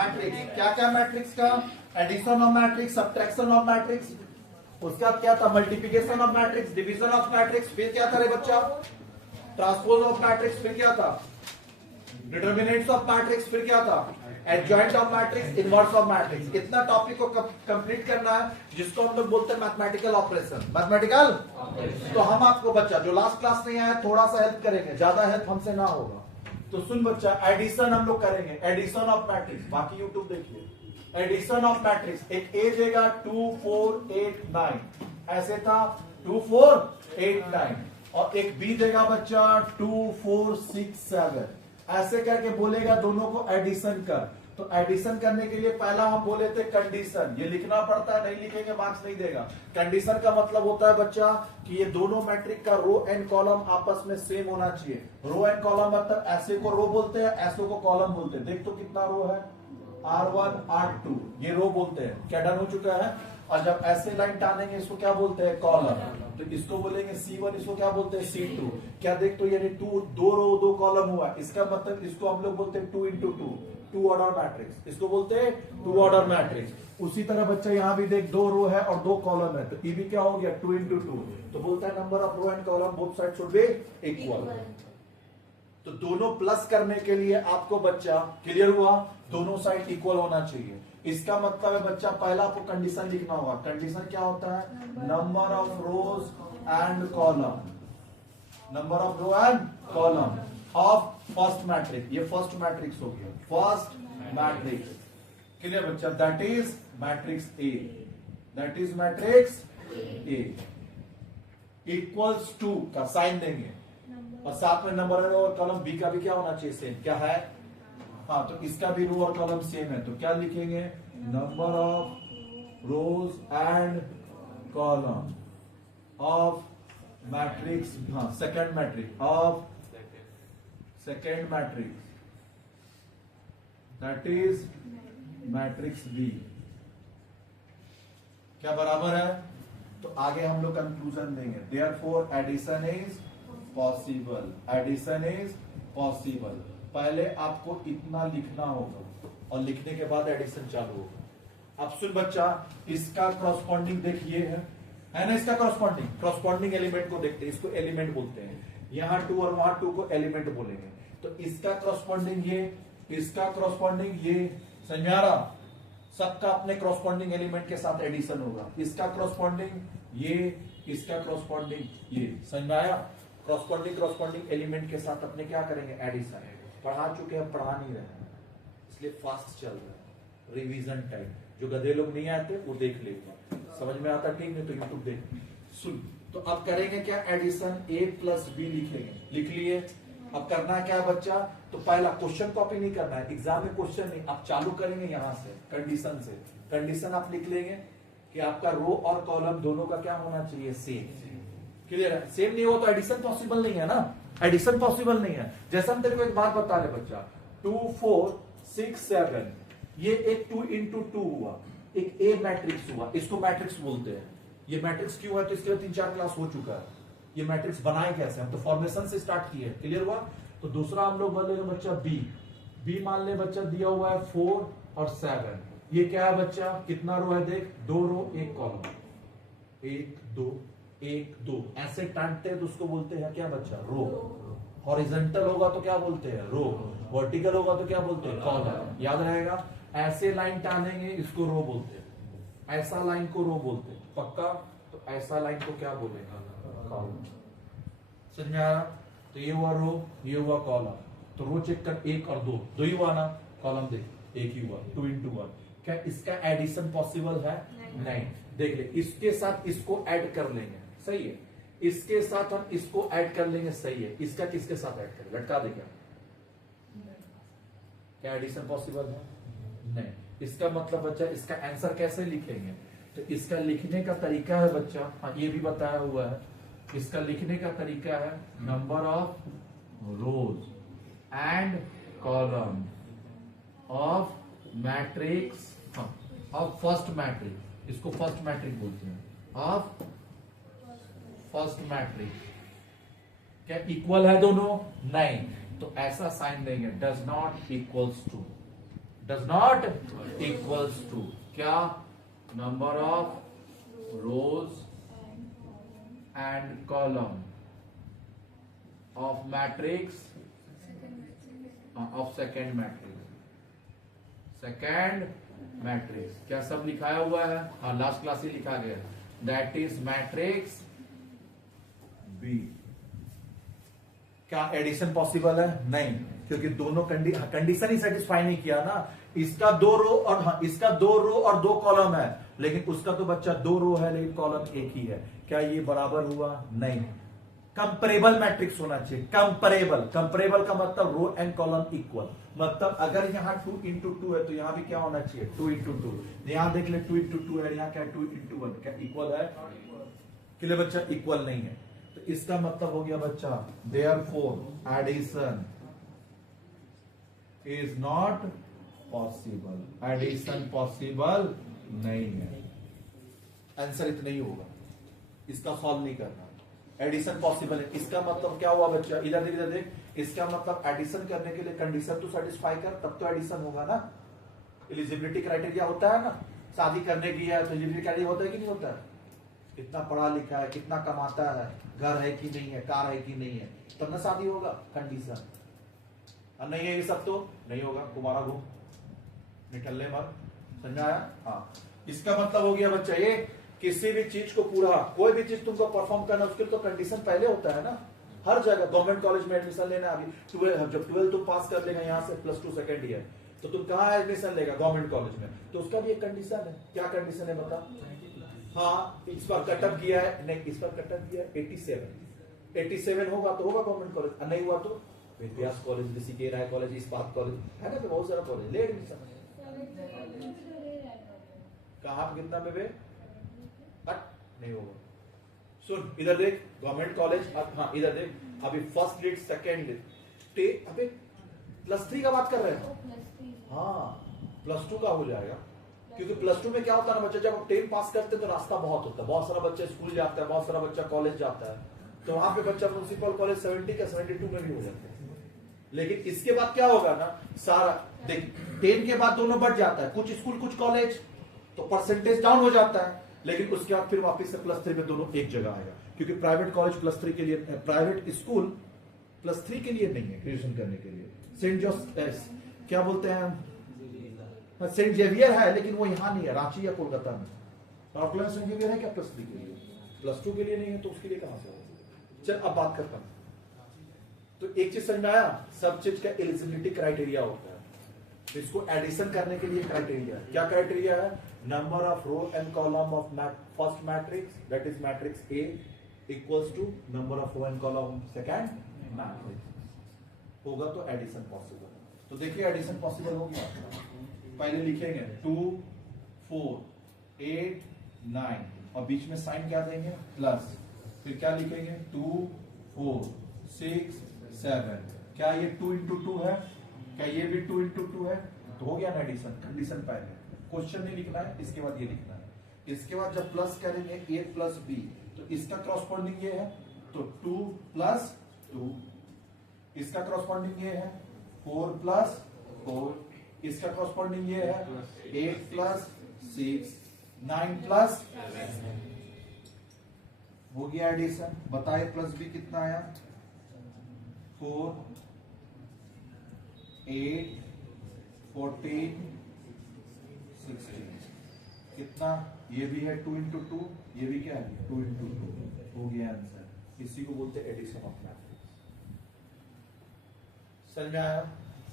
Matrix. क्या क्या matrix का? Addition of matrix, subtraction of matrix, उसके बाद क्या था? Multiplication of matrix, division of matrix, फिर क्या था रे बच्चा? ट्रांसपोज ऑफ मैट्रिक्स, फिर क्या था? डिटर्मिनेंट्स ऑफ मैट्रिक्स, फिर क्या था? Adjoint of matrix, inverse of matrix. इतना टॉपिक को कंप्लीट करना है, जिसको हम लोग बोलते हैं मैथमेटिकल ऑपरेशन। मैथमेटिकल तो हम आपको बच्चा जो लास्ट क्लास नहीं आया थोड़ा सा हेल्प करेंगे, ज्यादा हेल्प हमसे ना होगा। तो सुन बच्चा, एडिशन हम लोग करेंगे, एडिशन ऑफ मैट्रिक्स। बाकी यूट्यूब देखिए। एडिशन ऑफ मैट्रिक्स, एक ए देगा 2 4 8 9, ऐसे था 2 4 8 9, और एक बी देगा बच्चा 2 4 6 7, ऐसे करके बोलेगा दोनों को एडिशन कर। तो एडिशन करने के लिए पहला हम बोले थे कंडीशन, ये लिखना पड़ता है, नहीं लिखेंगे मार्क्स नहीं देगा। कंडीशन का मतलब होता है बच्चा कि ये दोनों मैट्रिक का रो एंड कॉलम आपस में सेम होना चाहिए। रो एंड कॉलम मतलब ऐसे को रो बोलते हैं, ऐसे को कॉलम बोलते हैं। देख तो कितना रो है, R1 R2, ये रो बोलते हैं। क्या डन हो चुका है? और जब ऐसे लाइन टानेंगे इसको क्या बोलते हैं? कॉलम। तो इसको बोलेंगे C1, इसको क्या बोलते हैं? C2। क्या देख तो यानी 2 2 रो 2 कॉलम हुआ, इसका मतलब इसको हम लोग बोलते हैं 2 into 2, 2 ऑर्डर मैट्रिक्स। इसको बोलते हैं 2 ऑर्डर मैट्रिक्स। उसी तरह बच्चा यहाँ भी देख 2 रो है और 2 कॉलम है, तो ये भी क्या हो गया? 2 into 2। तो बोलता है number of row and column both side should be equal. तो दोनों प्लस करने के लिए आपको बच्चा क्लियर हुआ, दोनों साइड इक्वल होना चाहिए। इसका मतलब है बच्चा पहला आपको कंडीशन लिखना होगा। कंडीशन क्या होता है? Number of rows and column, number of row and column of first matrix. ये फर्स्ट मैट्रिक्स हो गया, फर्स्ट मैट्रिक्स। क्लियर बच्चा? That is matrix A, that is matrix A. Equals to का साइन देंगे और साथ में नंबर और कॉलम बी का भी क्या होना चाहिए? सेम। क्या है? हाँ, तो इसका भी रो और कॉलम सेम है, तो क्या लिखेंगे? Number of rows and column of matrix, हाँ second matrix of second matrix, that is matrix B. क्या बराबर है? तो आगे हम लोग कंक्लूजन देंगे। Therefore addition is possible, addition is possible. पहले आपको इतना लिखना होगा और लिखने के बाद एडिशन चालू होगा। अब सुन बच्चा, इसका क्रॉसपॉन्डिंग देखिए है ना, इसका क्रॉसपॉन्डिंग एलिमेंट को देखते हैं, इसको एलिमेंट बोलते हैं। यहाँ 2 और वहां 2 को एलिमेंट बोलेंगे। तो इसका क्रॉसपॉन्डिंग ये, इसका क्रॉसपॉन्डिंग ये, समझ में आ रहा? सबका अपने क्रॉसपॉन्डिंग एलिमेंट के साथ एडिशन होगा। इसका क्रॉसपॉन्डिंग ये, इसका क्रॉसपॉन्डिंग ये, समझ में आया? क्रॉसपॉन्डिंग एलिमेंट के साथ अपने क्या करेंगे? एडिशन। पढ़ा चुके हैं, पढ़ा नहीं रहे हैं, इसलिए फास्ट चल रहा है, रिवीजन टाइम। जो गधे लोग नहीं आते वो देख लेगा, समझ में आता ठीक नहीं तो यूट्यूब देख। सुन, तो अब करेंगे क्या? एडिशन A प्लस बी लिखेंगे। लिख लिए? अब करना है क्या बच्चा? तो पहला क्वेश्चन कॉपी नहीं करना है, एग्जाम में क्वेश्चन नहीं, आप चालू करेंगे यहां से कंडीशन से। कंडीशन आप लिख लेंगे कि आपका रो और कॉलम दोनों का क्या होना चाहिए? सेम। क्लियर है? सेम नहीं हो तो एडिशन पॉसिबल नहीं है ना, एडिशन पॉसिबल नहीं है। जैसा हम तेरे को एक बात बता रहे बच्चा, 2 4 6 7, ये एक 2 into 2 हुआ, एक ए मैट्रिक्स हुआ, इसको मैट्रिक्स बोलते हैं। ये मैट्रिक्स क्यों है? तो इसके 3-4 क्लास हो चुका है। ये मैट्रिक्स बनाए कैसे? हम तो फॉर्मेशन से स्टार्ट किए। क्लियर हुआ? तो दूसरा हम लोग बोलेंगे बच्चा बी मान ले बच्चा, दिया हुआ है 4 और 7। ये क्या है बच्चा? कितना रो है? देख, 2 रो 1 कॉलम, 1 2 1 2, ऐसे टांटते हैं तो उसको बोलते हैं क्या बच्चा? रो। हॉरिजॉन्टल होगा तो क्या बोलते हैं? रो। वर्टिकल होगा तो क्या बोलते हैं? कॉलम। याद रहेगा? ऐसे लाइन टानेंगे इसको रो बोलते हैं, ऐसा लाइन को रो बोलते हैं, पक्का? तो ऐसा लाइन को क्या बोलेगा? कॉलम। समझ में आ रहा? तो ये हुआ रो, ये हुआ कॉलम। तो रो चेक कर, 1 और 2, 2 ही हुआ ना, कॉलम देख 1 ही हुआ, 2 into 1। क्या इसका एडिशन पॉसिबल है? नहीं। देख ले, इसके साथ इसको ऐड कर लेंगे, सही है। इसके साथ हम इसको ऐड कर लेंगे, सही है। इसका किसके साथ ऐड करें? लटका दे क्या? क्या एडिशन पॉसिबल है? नहीं। इसका मतलब बच्चा, इसका आंसर कैसे लिखेंगे? तो इसका लिखने का तरीका है बच्चा, हाँ ये भी बताया हुआ है। इसका लिखने का तरीका है number of rows and column of matrix, of first matrix, इसको फर्स्ट मैट्रिक्स बोलते हैं, ऑफ फर्स्ट मैट्रिक्स। क्या इक्वल है दोनों? नहीं। तो ऐसा साइन देंगे, does not equals to, does not equals to क्या, number of rows and column of matrix of second matrix, second matrix क्या सब लिखाया हुआ है, हाँ लास्ट क्लास ही लिखा गया, दैट इज मैट्रिक्स बी। क्या एडिशन पॉसिबल है? नहीं, क्योंकि दोनों कंडीशन ही सेटिस्फाई नहीं किया ना। इसका 2 रो और हाँ इसका 2 रो और 2 कॉलम है, लेकिन उसका तो बच्चा 2 रो है लेकिन कॉलम एक ही है। क्या ये बराबर हुआ? नहीं। कंपेरेबल मैट्रिक्स होना चाहिए, कंपेरेबल। कंपेरेबल का मतलब रो एंड कॉलम इक्वल, मतलब अगर यहाँ 2 into 2 है तो यहाँ भी क्या होना चाहिए 2 into 2। यहाँ देख ले 2 into 2 है, यहाँ क्या 2 into 1, क्या इक्वल है? के लिए बच्चा इक्वल नहीं है, तो इसका मतलब हो गया बच्चा therefore addition is not possible, addition possible नहीं है। आंसर इतना ही होगा, इसका सॉल्व नहीं करना। एडिशन पॉसिबल है, इसका मतलब क्या हुआ बच्चा? इधर देख, इसका मतलब एडिशन करने के लिए कंडीशन तो सेटिस्फाई कर, तब तो एडिशन होगा ना। एलिजिबिलिटी क्राइटेरिया होता है ना, शादी करने की है तो एलिजिबिलिटी क्राइटेरिया होता है कि नहीं होता है? कितना पढ़ा लिखा है, कितना कमाता है, घर है कि नहीं है, कार है कि नहीं है, तब ना शादी होगा। कंडीशन नहीं है ये सब तो नहीं होगा। तुम्हारा घूम निकलने मत, समझा आया? हाँ, इसका मतलब हो गया बच्चा ये, किसी भी चीज को पूरा, कोई भी चीज तुमको परफॉर्म करना उसके लिए तो कंडीशन पहले होता है ना। हर जगह गवर्नमेंट कॉलेज में एडमिशन लेना, अभी 12 जब 12 तुम पास कर लेगा यहाँ से +2 सेकेंड ईयर, तो तुम कहाँ एडमिशन लेगा? गवर्नमेंट कॉलेज में, तो उसका भी एक कंडीशन है। क्या कंडीशन है बता? हाँ, इस बार कटअप किया है, नहीं इस बार कटअप किया है 87 होगा तो होगा गवर्नमेंट कॉलेज, नहीं हुआ तो व्यास कॉलेज, ऋषिकेश राय कॉलेज, इस्पात कॉलेज है ना, तो बहुत सारा कॉलेज ले एडमिशन। कहाँ कितना में बे नहीं होगा। सुन इधर देख, गवर्नमेंट कॉलेज, हाँ इधर देख, अभी फर्स्ट लीड सेकेंड लीड, अबे +3 का बात कर रहे हैं। हाँ, +2 का हो जाएगा, क्योंकि +2 में क्या होता है ना बच्चा, जब हम 10 पास करते हैं तो रास्ता बहुत होता है, बहुत सारा बच्चा स्कूल जाता है, बहुत सारा बच्चा कॉलेज जाता है, तो वहां पे बच्चा म्युनिसिपल कॉलेज 70 का 72 में भी हो जाता है। लेकिन इसके बाद क्या होगा ना, सारा देख 10 के बाद दोनों बढ़ जाता है, कुछ स्कूल कुछ कॉलेज तो परसेंटेज डाउन हो जाता है, लेकिन उसके बाद फिर वापस से +3 में दोनों एक जगह आएगा, क्योंकि प्राइवेट कॉलेज +3 के लिए, प्राइवेट स्कूल +3 के लिए नहीं है ग्रेजुएशन करने के लिए। सेंट जोसेफ क्या बोलते हैं, सेंट जेवियर है, लेकिन वो यहाँ नहीं है, रांची या कोलकाता में। नॉर्थलैंड सेंट जेवियर है क्या +3 के लिए? +2 के लिए नहीं है, तो उसके लिए कहां से होगा? चल अब बात करता हूं, तो एक चीज समझ आया, सब चीज का एलिजिबिलिटी क्राइटेरिया होता है, तो इसको एडिशन करने के लिए क्राइटेरिया है। क्या क्राइटेरिया है? Number of row and column of first matrix, that is matrix A, equals to number of row and column second matrix, होगा तो एडिशन पॉसिबल। तो देखिए एडिशन पॉसिबल हो गया, पहले लिखेंगे 2 4 8 9 और बीच में साइन क्या देंगे? प्लस, फिर क्या लिखेंगे? 2 4 6 7। क्या ये 2 into 2 है? क्या ये भी 2 into 2 है? तो हो गया ना एडिशन। कंडीशन पहले, क्वेश्चन नहीं लिखना है, इसके बाद ये लिखना है। इसके बाद जब प्लस करेंगे a + b, तो इसका क्रॉसपोंडिंग ये है, तो 2 + 2, इसका क्रॉसपोंडिंग ये है 4 + 4, इसका क्रॉसपोंडिंग ये है 8 + 6 9 + 7। हो गया एडिशन। बताइए +b कितना आया? 4 8 14 16 कितना? ये भी है 2 into 2, ये भी क्या है 2 into 2। हो गया आंसर। इसी को बोलते हैं एडिशन ऑफ मैट्रिक्स। समझ में आया?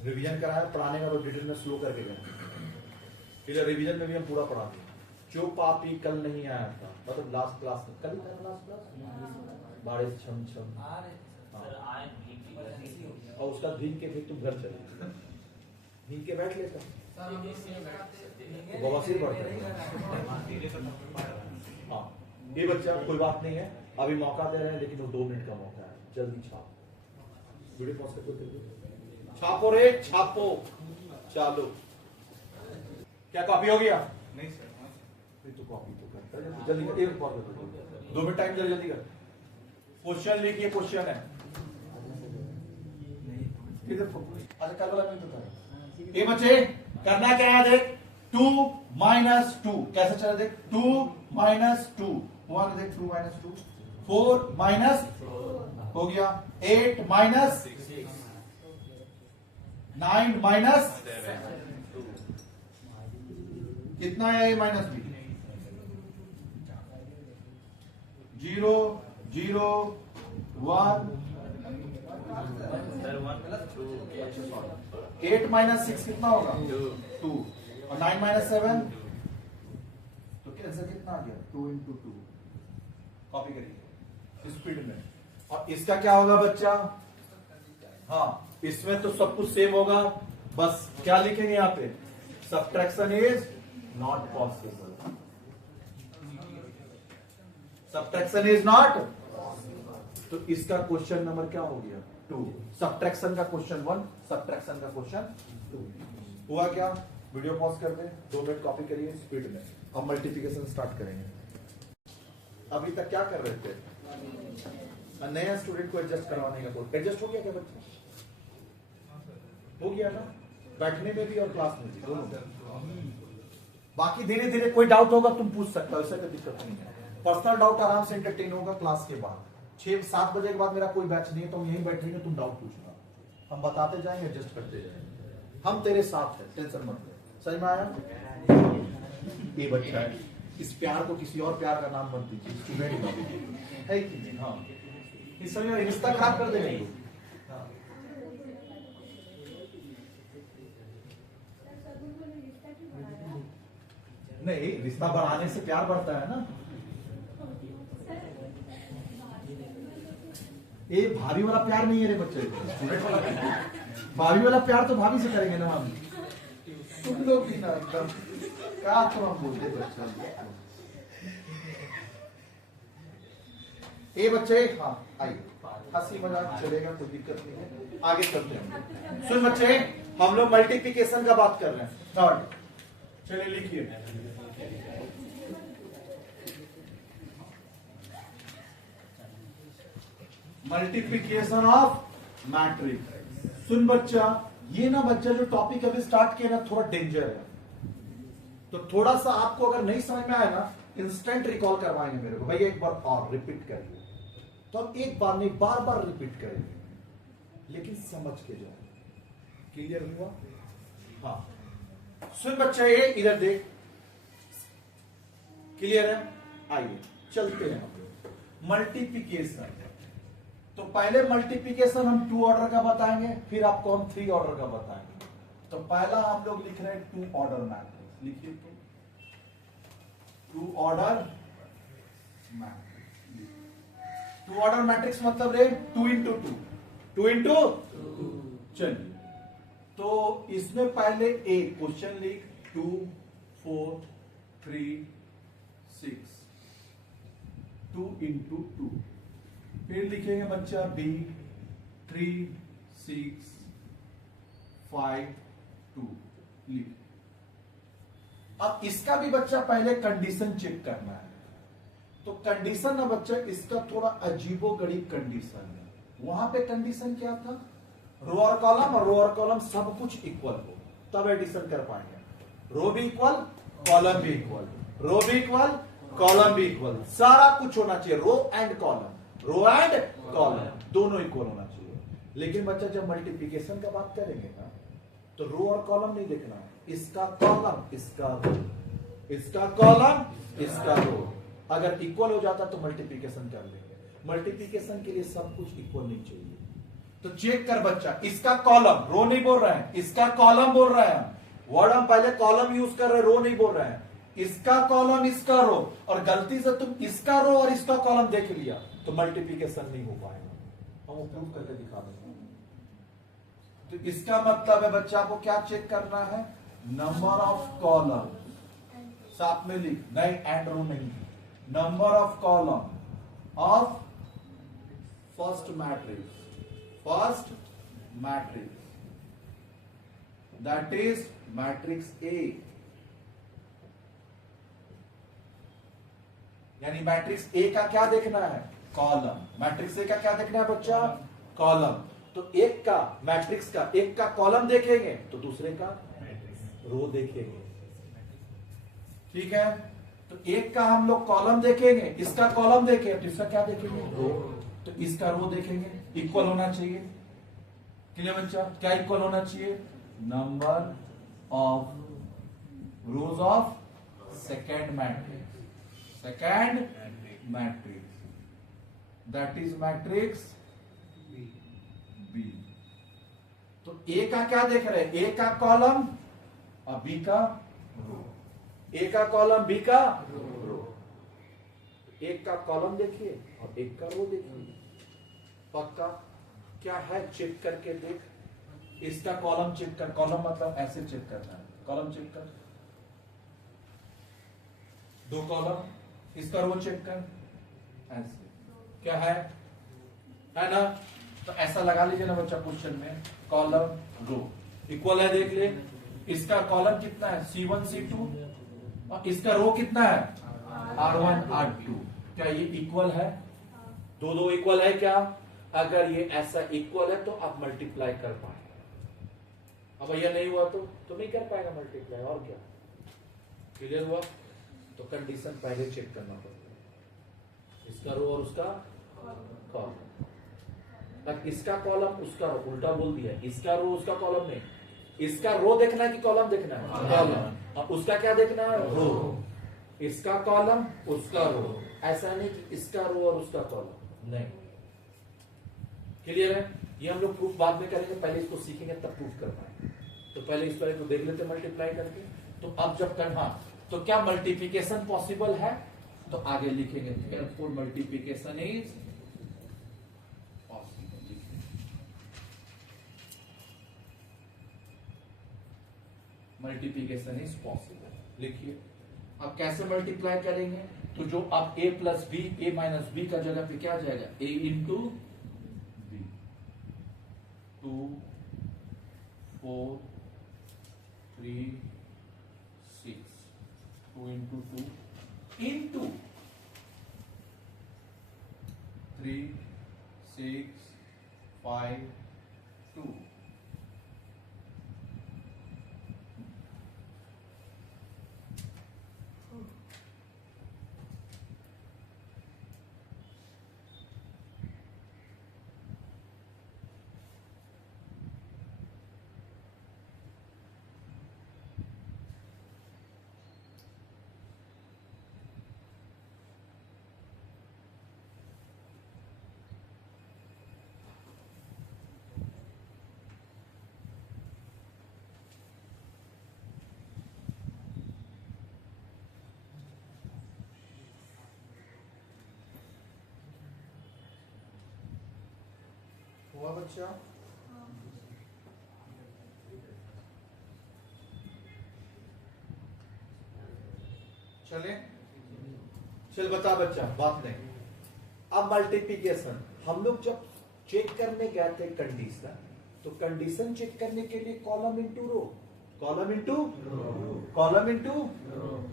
रिवीजन कराया, पढ़ाने का तो डिटेल में स्लो करके गए, इधर रिवीजन में भी हम पूरा पढ़ाते हैं। जो पापी कल नहीं आया था, मतलब लास्ट क्लास में, कल ही था लास्ट क्लास, बारिश छम छम, और उसका भीग के फिर तुम घर चले, भीग के बैठ लेता तो बवासीर बढ़ता है। हाँ, ये बच्चा कोई बात नहीं है, अभी मौका दे रहे हैं, लेकिन वो 2 मिनट का मौका है, जल्दी छाप, वीडियो पॉज करके छापो रे, छापो। चलो, क्या कॉपी हो गया? नहीं सर, तो कॉपी तो करता, जल्दी कर, 2 मिनट टाइम दे, जल्दी कर। क्वेश्चन लिखिए, क्वेश्चन है अच्छा, कल वाला नहीं बता। ए बच्चे, करना क्या है देख, 2 माइनस 2 कैसे चला देख, 2 माइनस 2 हुआ ना देख, 2 माइनस 2 4 माइनस हो गया, 8 माइनस 9 माइनस कितना है, माइनस बी, 0 0 1 8 माइनस 6 कितना होगा, 2 और 9 माइनस 7 तो कैंसर कितना आ गया, 2 इंटू 2। कॉपी करिए स्पीड में। और इसका क्या होगा बच्चा, हाँ इसमें तो सब कुछ सेम होगा, बस क्या लिखेंगे यहाँ पे, subtraction is not possible, subtraction is not. तो इसका क्वेश्चन नंबर क्या हो गया, 2। सब्ट्रैक्शन का क्वेश्चन 1, सब्ट्रैक्शन का क्वेश्चन 2 हुआ क्या। वीडियो पॉज कर दे, 2 मिनट कॉपी करिए स्पीड में। अब मल्टीप्लिकेशन स्टार्ट करेंगे। अभी तक क्या कर रहे थे, नया स्टूडेंट को एडजस्ट करवाने का कोड एडजस्ट हो गया क्या बच्चा, हो गया ना, बैठने में भी और क्लास में भी दोनों। बाकी धीरे धीरे कोई डाउट होगा तुम पूछ सकते हो, ऐसा कोई दिक्कत नहीं है। पर्सनल डाउट आराम से एंटरटेन होगा क्लास के बाद। 6-7 बजे के बाद मेरा कोई बैच नहीं है, तो हम यहीं बैठेंगे, तुम डाउट पूछना, हम बताते जाएंगे, एडजस्ट करते जाएंगे, हम तेरे साथ है, टेंशन मत ले। सही में आया, ये बच्चा है, इस प्यार को किसी और प्यार का नाम मत दीजिए, स्टूडेंट है कि नहीं, हाँ इस समय रिश्ता खराब कर देंगे लोग। नहीं, रिश्ता बढ़ाने से प्यार बढ़ता है ना। ये भाभी वाला प्यार नहीं है रे बच्चे, स्टूडेंट वाला प्यार। भाभी वाला प्यार तो भाभी से करेंगे ना हम, तुम लोग भी ना एकदम क्या तो हम बोलते बच्चे। ये बच्चे, हाँ आइए, हंसी मजाक चलेगा, कोई दिक्कत नहीं है, आगे चलते हैं। सुन बच्चे, हम लोग मल्टीप्लिकेशन का बात कर रहे हैं, स्टार्ट। चलिए लिखिए, मल्टीप्लिकेशन ऑफ मैट्रिक्स। सुन बच्चा, ये ना बच्चा जो टॉपिक अभी स्टार्ट किया ना, थोड़ा डेंजर है, तो थोड़ा सा आपको अगर नहीं समझ में आया ना, इंस्टेंट रिकॉल करवाएंगे मेरे को, भाई एक बार और रिपीट करिए, तो हम एक बार नहीं बार बार रिपीट करेंगे, लेकिन समझ के जाए। क्लियर हुआ, हाँ। सुन बच्चा, ये इधर देख, क्लियर है, आइए चलते हैं हम मल्टीप्लिकेशन। तो पहले मल्टीप्लिकेशन हम 2 ऑर्डर का बताएंगे, फिर आपको हम 3 ऑर्डर का बताएंगे। तो पहला हम लोग लिख रहे हैं 2 ऑर्डर मैट्रिक्स, लिखिए 2 ऑर्डर मैट्रिक्स। 2 ऑर्डर मैट्रिक्स मतलब रे 2 इंटू 2, 2 इंटू। चलिए, तो इसमें पहले एक क्वेश्चन लिख, 2 4 3 6, 2 इंटू 2। फिर लिखेंगे बच्चा बी 3 6 5 2 लिख। अब इसका भी बच्चा पहले कंडीशन चेक करना है। तो कंडीशन ना बच्चा, इसका थोड़ा अजीबोगरीब कंडीशन है। वहां पे कंडीशन क्या था, रो और कॉलम सब कुछ इक्वल हो, तब एडिशन कर पाएंगे। रो भी इक्वल, कॉलम भी इक्वल, रो भी इक्वल, कॉलम भी इक्वल, सारा कुछ होना चाहिए, रो एंड कॉलम दोनों इक्वल होना चाहिए। लेकिन बच्चा जब मल्टीप्लिकेशन का बात करेंगे ना, तो रो और कॉलम नहीं देखना है, इसका कॉलम इसका रो, इसका कॉलम इसका रो। अगर इक्वल हो जाता तो मल्टीप्लिकेशन कर लेंगे। मल्टीप्लिकेशन के लिए सब कुछ इक्वल नहीं चाहिए। तो चेक कर बच्चा, इसका कॉलम, रो नहीं बोल रहे हैं, इसका कॉलम बोल रहे हैं। वर्ड हम पहले कॉलम यूज कर रहे हैं, रो नहीं बोल रहे हैं। इसका कॉलम इसका रो, और गलती से तुम इसका रो और इसका कॉलम देख लिया तो मल्टीप्लिकेशन नहीं हो पाएगा। हम प्रूव करके दिखा देंगे। तो इसका मतलब है बच्चा को क्या चेक करना है, नंबर ऑफ कॉलम, साथ में लिख, नहीं एंड रो नहीं, number of column of first matrix that is matrix ए। यानी मैट्रिक्स ए का क्या देखना है, कॉलम। मैट्रिक्स ए का क्या देखना है बच्चा, कॉलम। तो एक का मैट्रिक्स का एक का कॉलम देखेंगे तो दूसरे का रो देखेंगे, ठीक है। तो एक का हम लोग कॉलम देखेंगे, इसका कॉलम देखेंगे तो इसका क्या देखेंगे, रो। तो इसका रो देखेंगे, इक्वल होना चाहिए। क्लियर बच्चा, क्या इक्वल होना चाहिए, number of rows of second matrix, second matrix, that is matrix B. तो ए का क्या देख रहे हैं, ए का कॉलम और बी का रो, ए का कॉलम बी का रो। एक का कॉलम देखिए और एक का रो देखिए, पक्का क्या है चेक करके देख। इसका कॉलम चेक कर, कॉलम मतलब ऐसे चेक करना है, कॉलम चेक कर, दो कॉलम, इसका रो चेक कर, ऐसे क्या है ना। तो ऐसा लगा लीजिए ना बच्चा क्वेश्चन में, कॉलम रो इक्वल है, देख ले। इसका कॉलम कितना है, C1 C2 और इसका रो कितना है, R1 R2। क्या ये इक्वल है, दो दो इक्वल है क्या। अगर ये ऐसा इक्वल है तो आप मल्टीप्लाई कर पाए, अब यह नहीं हुआ तो नहीं कर पाएगा मल्टीप्लाई, और क्या। क्लियर हुआ। तो कंडीशन पहले चेक करना पड़ेगा, इसका रो और उसका कॉलम। तक इसका कॉलम उसका रो, उल्टा बोल दिया, इसका रो उसका कॉलम नहीं, इसका रो देखना है कि कॉलम देखना है, कॉलम। और उसका क्या देखना है, रो। इसका कॉलम उसका रो, ऐसा नहीं कि इसका रो और उसका कॉलम, नहीं। क्लियर है। ये हम लोग प्रूफ बाद में करेंगे, पहले इसको सीखेंगे तब प्रूफ कर पाएंगे। तो पहले इस पर देख लेते मल्टीप्लाई करके। तो अब जब करना, तो क्या मल्टीप्लिकेशन पॉसिबल है, तो आगे लिखेंगे therefore multiplication is possible. Multiplication is possible लिखिए। अब कैसे मल्टीप्लाई करेंगे, तो जो अब a plus B, a minus B का जगह पे क्या आ जाएगा, a into B. 2 4 3 6, 2 into 2 into 3 6 5 2। हुआ बच्चा। चले, चल बता बच्चा, बात नहीं। अब मल्टीप्लिकेशन हम लोग जब चेक करने गए थे कंडीशन, तो कंडीशन चेक करने के लिए column into rho, column into column into,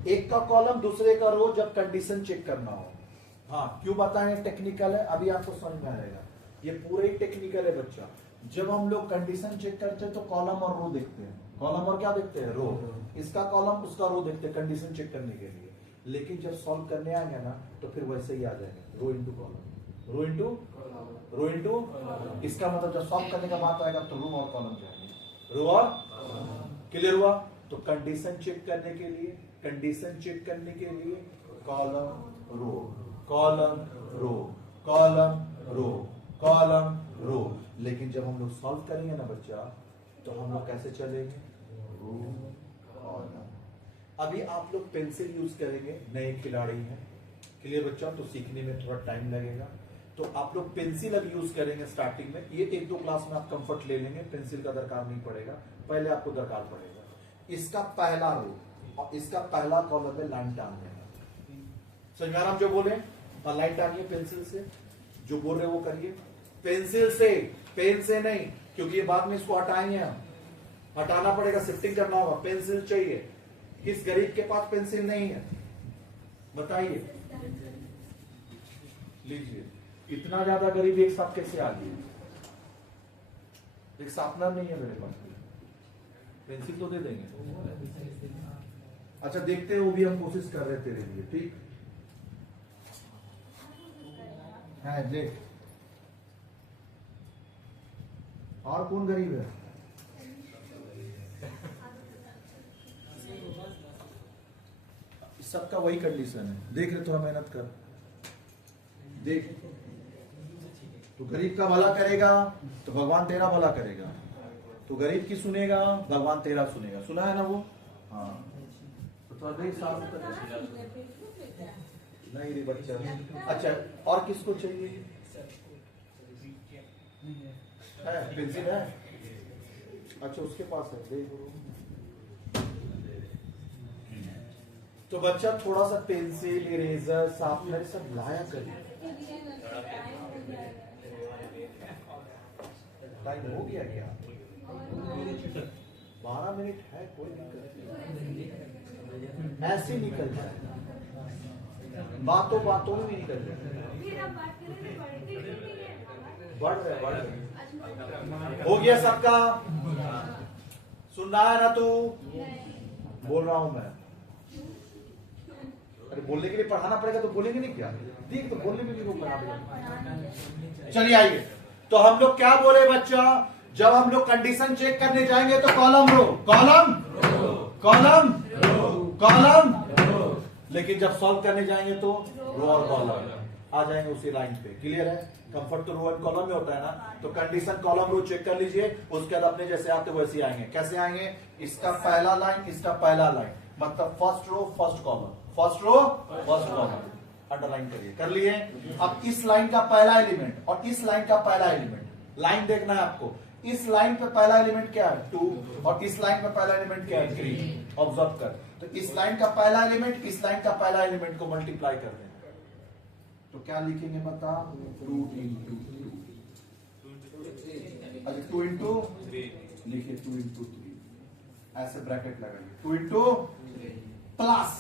एक का कॉलम दूसरे का रो, जब कंडीशन चेक करना हो। हाँ क्यों बताएं, टेक्निकल है, अभी आपको समझ में आएगा। ये पूरे ही टेक्निकल है बच्चा। जब हम लोग कंडीशन चेक करते हैं तो कॉलम और रो देखते हैं, कॉलम और क्या देखते हैं, रो। इसका कॉलम उसका रो देखते हैं कंडीशन चेक करने के लिए। लेकिन जब सॉल्व करने आएंगे ना तो फिर वैसे ही आ जाएंगे, rho into column, rho into rho into. इसका मतलब जब सॉल्व करने का बात आएगा तो रो और कॉलम जाएंगे, रो और। क्लियर हुआ। तो कंडीशन चेक करने के लिए, कंडीशन चेक करने के लिए column row, column row, column row, column row. लेकिन जब हम लोग सॉल्व करेंगे ना बच्चा, तो हम लोग कैसे चलेंगे, रो कॉलम। अभी आप लोग पेंसिल यूज करेंगे, नए खिलाड़ी हैं। क्लियर बच्चा, तो सीखने में थोड़ा टाइम लगेगा। तो आप लोग पेंसिल अब यूज करेंगे स्टार्टिंग में। ये 1-2 क्लास में आप कंफर्ट ले लेंगे, पेंसिल का दरकार नहीं पड़ेगा, पहले आपको दरकार पड़ेगा। इसका पहला रो और इसका पहला कॉलम में लाइन टान देना। समझा हम जो बोले, लाइन टानिए पेंसिल से, जो बोल रहे वो करिए पेंसिल से, पेन से नहीं, क्योंकि ये बाद में इसको हटाएंगे हम, हटाना पड़ेगा, शिफ्टिंग करना होगा। पेंसिल चाहिए। किस गरीब के पास पेंसिल नहीं है बताइए, लीजिए। इतना ज्यादा गरीब एक साथ कैसे आ गए, एक शार्पनर नहीं है मेरे पास, पेंसिल तो दे देंगे। अच्छा देखते हैं, वो भी हम कोशिश कर रहे तेरे लिए, ठीक है। देख और कौन गरीब है? सबका वही कंडीशन है। देख रहे, थोड़ा मेहनत कर। देख, तो गरीब का भला करेगा तो भगवान तेरा भला करेगा। तो गरीब की सुनेगा, भगवान तेरा सुनेगा। सुना है ना वो? हाँ। तो थोड़ा देख साफ नहीं रे बच्चा। अच्छा, और किसको चाहिए? है पेंसिल है? अच्छा, उसके पास है, देख। तो बच्चा थोड़ा सा पेंसिल, इरेजर, शार्पनर सब लाया करिए। टाइम हो गया क्या? 12 मिनट है, कोई दिक्कत नहीं। ऐसे निकल जाए, बातों बातों में निकल जाए। बढ़ रहे। हो गया सबका? सुन रहा है ना तू? बोल रहा हूं मैं। अरे बोलने के लिए पढ़ाना पड़ेगा तो बोलेंगे नहीं क्या? देख, तो बोलने में भी वो पढ़ा। चलिए आइए, तो हम लोग क्या बोले बच्चा? जब हम लोग कंडीशन चेक करने जाएंगे तो column row, column column column, लेकिन जब सॉल्व करने जाएंगे तो रो और कॉलम आ जाएंगे उसी लाइन पे। क्लियर है? कंफर्ट तो रो एंड कॉलम में होता है ना। तो कंडीशन कॉलम रो चेक कर लीजिए, उसके बाद अपने जैसे आते वैसे आएंगे। कैसे आएंगे? इसका पहला लाइन, इसका पहला लाइन, मतलब first row first column, first row first column. Underline करिए। कर लिए? अब इस लाइन का पहला एलिमेंट और इस लाइन का पहला एलिमेंट, लाइन देखना है आपको। इस लाइन पे पहला एलिमेंट क्या है? 2, और इस लाइन पे पहला एलिमेंट क्या है? 3। ऑब्जर्व कर। तो इस लाइन का पहला एलिमेंट इस लाइन का पहला एलिमेंट को मल्टीप्लाई कर दें तो क्या लिखेंगे बता? 2 into 2। अच्छा, 2 into 3 लिखिए। 2 into 3 ऐसे ब्रैकेट लगाइए। 2 into प्लस,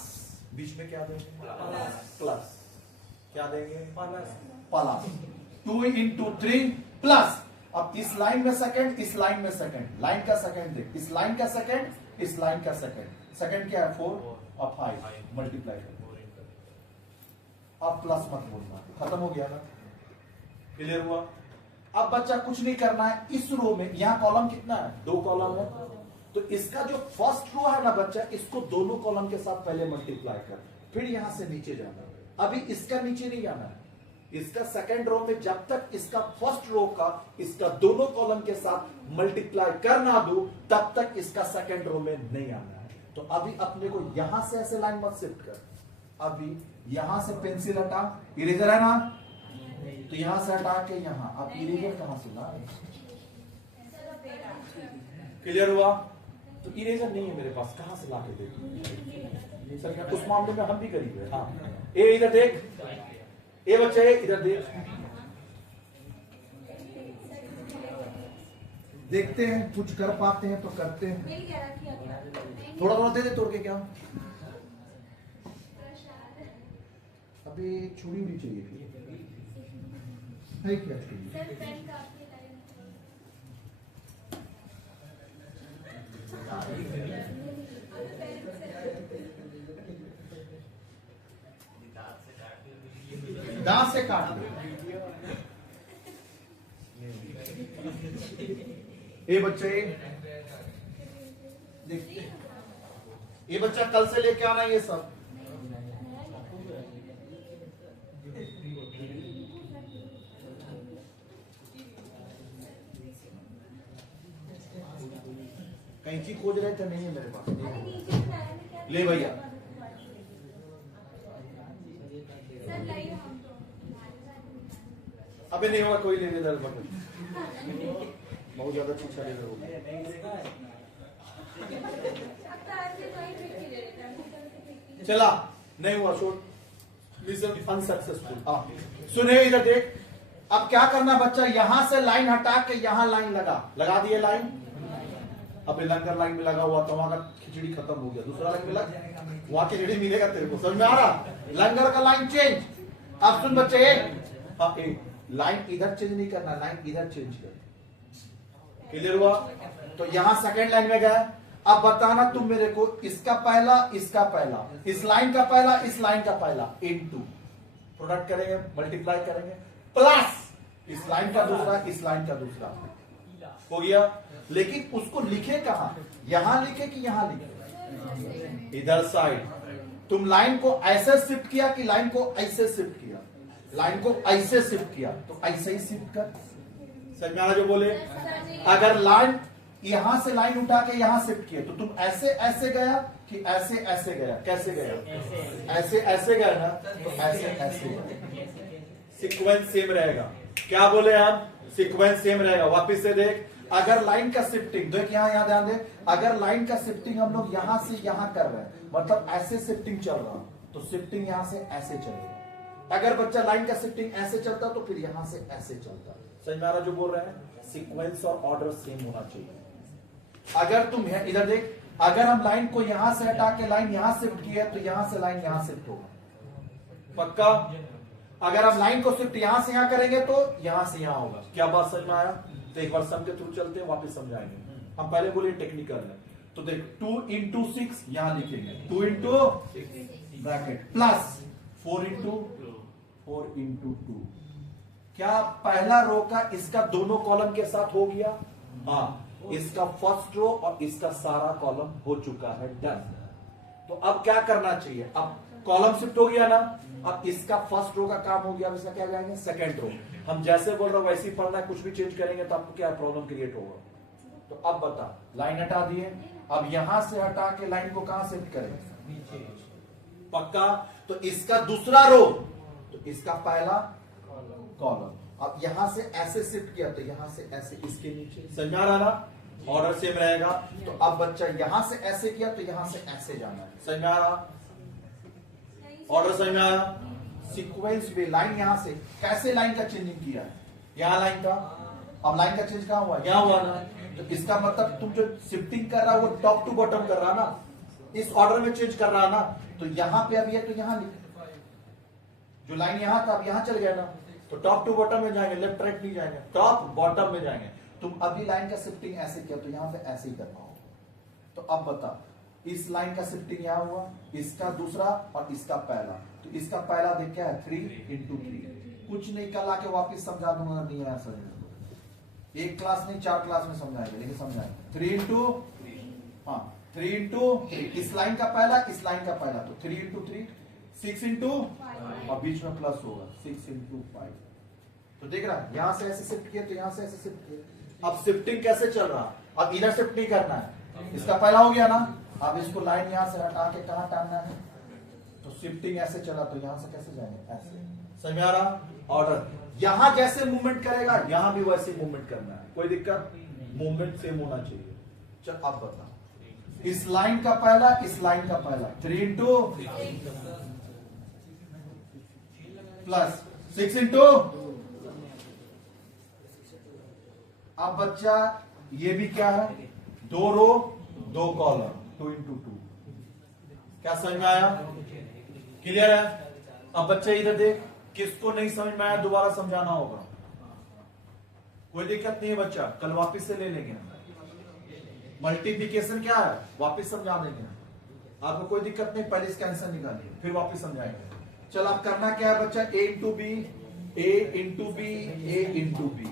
बीच में क्या देंगे? प्लस। क्या देंगे? प्लस। 2 into 3 plus. अब इस लाइन में सेकंड, इस लाइन में सेकंड, लाइन का सेकंड देख, इस लाइन का सेकंड, इस लाइन का सेकंड। सेकंड क्या है? 4 और 5 मल्टीप्लाई कर। अब प्लस मत बोलना, खत्म हो गया ना? क्लियर हुआ? अब बच्चा कुछ नहीं करना है। इस रो में, यहां कॉलम कितना है? 2 कॉलम है। तो इसका जो फर्स्ट रो है ना बच्चा, इसको दोनों कॉलम के साथ पहले मल्टीप्लाई कर, फिर यहां से नीचे जाना। अभी इसका नीचे नहीं जाना है। इसका सेकंड रो में जब तक इसका फर्स्ट रो का इसका दोनों कॉलम के साथ मल्टीप्लाई कर ना दो, तब तक इसका सेकंड रो में नहीं आना है। तो अभी अपने को यहां से ऐसे लाइन मत शिफ्ट कर। अभी यहां से पेंसिल हटा, इरेजर है ना, तो यहां से हटा के यहां। अब इरेजर कहां से ला? क्लियर हुआ? तो इरेजर नहीं है मेरे पास, कहां से ला के दे? सर उस मामले में हम भी करीब है। हाँ, ए इधर देख, ए बच्चे इधर देख। देखते हैं कुछ कर पाते हैं तो करते हैं। थोड़ा थोड़ा दे दे तोड़ के। क्या अभी छुरी भी चाहिए है क्या? दांत से काट लो। ये बच्चे देखते, ये बच्चा कल से लेके आना ये सब। कैंची खोज रहे थे, नहीं है मेरे पास। ले भैया। अबे नहीं होगा, कोई लेने दर बहुत ज्यादा पूछा लेगा। चला नहीं हुआ, शोर मिशन अनसक्सेसफुल। सुने इधर देख। अब क्या करना बच्चा? यहां से लाइन हटा के यहां लाइन लगा दिए लाइन। अब लंगर लाइन में लगा हुआ तो वहां का खिचड़ी खत्म हो गया। दूसरा लाइन में लग, वहां खिचड़ी मिलेगा तेरे को। समझ में आ रहा? लंगर का लाइन चेंज। अब सुन बच्चे, हाँ लाइन इधर चेंज नहीं करना, लाइन इधर चेंज कर। क्लियर हुआ? तो यहां सेकंड लाइन में गया, अब बताना तुम मेरे को, इसका पहला इसका पहला, इस लाइन का पहला इस लाइन का पहला, इनटू प्रोडक्ट करेंगे, मल्टीप्लाई करेंगे, प्लस इस लाइन का दूसरा इस लाइन का दूसरा, हो गया। लेकिन उसको लिखे कहां, यहां लिखे कि यहां लिखे, इधर साइड। तुम लाइन को ऐसे शिफ्ट किया कि लाइन को ऐसे शिफ्ट किया, लाइन को ऐसे शिफ्ट किया तो ऐसे ही शिफ्ट कर। समझ में आ रहा जो बोले? अगर लाइन यहां से लाइन उठा के यहां शिफ्ट किया तो तुम ऐसे ऐसे गया कि ऐसे ऐसे गया, कैसे गया, ऐसे ऐसे गया ना, तो ऐसे ऐसे गया। सीक्वेंस सेम रहेगा। क्या बोले हम? सीक्वेंस सेम रहेगा। वापिस से देख, अगर लाइन का शिफ्टिंग देख, यहां ध्यान दे, अगर लाइन का शिफ्टिंग हम लोग यहां से यहां कर रहे हैं, मतलब ऐसे शिफ्टिंग चल रहा, तो शिफ्टिंग यहां से ऐसे चलेगा। अगर बच्चा लाइन का शिफ्टिंग ऐसे चलता तो फिर यहां से ऐसे चलता। समझ में आ रहा जो बोल रहे हैं? सीक्वेंस और ऑर्डर सेम होना चाहिए। अगर तुम इधर देख, अगर हम लाइन को यहां से हटा के लाइन यहां शिफ्ट किए तो यहां से लाइन यहां शिफ्ट होगा, पक्का। अगर हम लाइन को शिफ्ट यहां से यहां करेंगे तो यहां से यहां होगा। क्या बात समझ में आया? तो एक बार सम के थ्रू चलते हैं, वापस समझाएंगे। हम पहले बोले टेक्निकल है, तो देख 2 इंटू 6 यहां लिखेंगे, 2 इंटू ब्रैकेट प्लस 4 इंटू 2। क्या पहला रो का इसका दोनों कॉलम के साथ हो गया? हाँ, इसका फर्स्ट रो और इसका सारा कॉलम हो चुका है, डन। तो अब क्या करना चाहिए? अब कॉलम शिफ्ट हो गया ना, अब इसका फर्स्ट रो का काम हो गया, अब इसका क्या जाएंगे? Second row. हम जैसे बोल रहे हो वैसे ही पढ़ना है, कुछ भी चेंज करेंगे तो आपको क्या प्रॉब्लम क्रिएट होगा। तो अब बता, लाइन हटा दिए, अब यहां से हटा के लाइन को कहां शिफ्ट करेंगे? पक्का। तो इसका दूसरा रो, तो इसका पहला कॉलम, अब यहां से ऐसे शिफ्ट किया तो यहां से ऐसे इसके नीचे। समझा रहा ना? ऑर्डर सेम रहेगा। तो अब बच्चा यहां से ऐसे किया तो यहां से ऐसे जाना है। समझ आ रहा? ऑर्डर समझ में आया? सीक्वेंस में लाइन यहां से कैसे लाइन का चेंजिंग किया है, यहां लाइन का, अब लाइन का चेंज कहां हुआ? यहां हुआ ना। तो इसका मतलब तुम जो शिफ्टिंग कर रहा है वो टॉप टू बॉटम कर रहा ना, इस ऑर्डर में चेंज कर रहा ना। तो यहां पे अभी है तो यहां लिख, जो लाइन यहां था अब यहां चल गया ना, तो टॉप टू बॉटम में जाएंगे, लेफ्ट राइट नहीं जाएंगे, टॉप बॉटम में जाएंगे। तुम अभी लाइन का शिफ्टिंग ऐसे किया तो यहां पे ऐसे ही करना होगा। तो अब बता, इस लाइन का शिफ्टिंग यहां हुआ, इसका दूसरा और इसका पहला, तो इसका पहला देख क्या है? 3 इंटू 3। कुछ नहीं, कल आके वापिस समझा दूंगा, नहीं आया समझ। एक क्लास नहीं 4 क्लास में समझाएंगे, लेकिन समझाएंगे 3 इंटू 3, इस लाइन का पहला इस लाइन का पहला, तो 3 इंटू 3, 6 इंटू, और बीच में प्लस होगा 6 इंटू 5। तो देख रहा है, यहां से ऐसे शिफ्ट किया तो यहां से ऐसे शिफ्ट किया। अब शिफ्टिंग कैसे चल रहा? अब इधर शिफ्ट नहीं करना है, इसका पहला हो गया ना, अब इसको लाइन यहां से हटा के कहां टांगना है? तो शिफ्टिंग ऐसे चला तो यहां से कैसे जाएंगे? ऐसे। समझ में आ रहा? ऑर्डर यहां जैसे मूवमेंट करेगा यहां भी वैसे मूवमेंट करना है, कोई दिक्कत? मूवमेंट सेम होना चाहिए। चल अब बता, इस लाइन का पहला इस लाइन का पहला, 3 इंटू प्लस 6 इंटू। अब बच्चा ये भी क्या है? 2 रो 2 कॉलम, 2 इंटू 2। क्या समझ में आया? क्लियर है? अब बच्चे इधर देख, किसको नहीं समझ में आया दोबारा समझाना होगा, कोई दिक्कत नहीं है बच्चा, कल वापस से ले लेंगे। मल्टीप्लिकेशन क्या है वापस समझा देंगे, आपको कोई दिक्कत नहीं, पहले इसका आंसर निकालिए फिर वापस समझाएंगे। चल अब करना क्या है बच्चा? ए इंटू बी, ए इंटू बी, ए इंटू बी।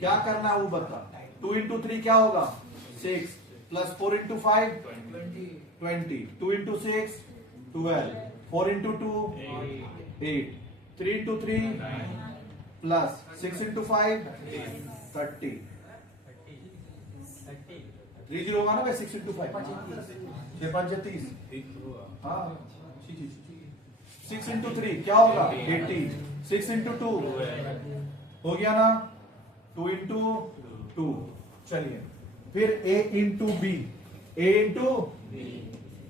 क्या करना है वो बता। 2 इंटू 3 क्या होगा? 6 plus 4 into 5 20, 2 into 6 12, 4 into 2 8, 3 into 3 plus 6 into 5 30। 30 होगा ना भाई, 6 इंटू 5 6 5 30। हाँ 6 इंटू 3 क्या होगा? 80। 6 इंटू 2 हो गया ना, 2 इंटू 2। चलिए फिर a into B, a into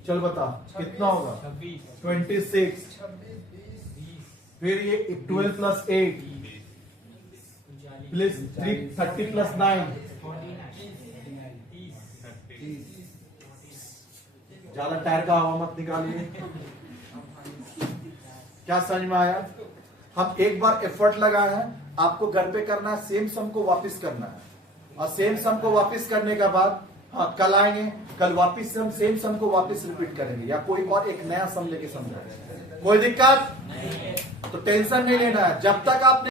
चल बता कितना होगा? 26। फिर ये 12 प्लस 8 प्लस 30 प्लस 9 ज्यादा टायर का हवा मत निकालिए। क्या समझ में आया? हम एक बार एफर्ट लगाए हैं, आपको घर पे करना है, सेम सम को वापस करना है, और सेम सम को वापस करने के बाद हाँ कल आएंगे, कल वापिस से हम सेम सम को वापिस रिपीट करेंगे या कोई और एक नया सम लेके समझाएंगे। कोई दिक्कत? तो टेंशन नहीं लेना है, जब तक आपने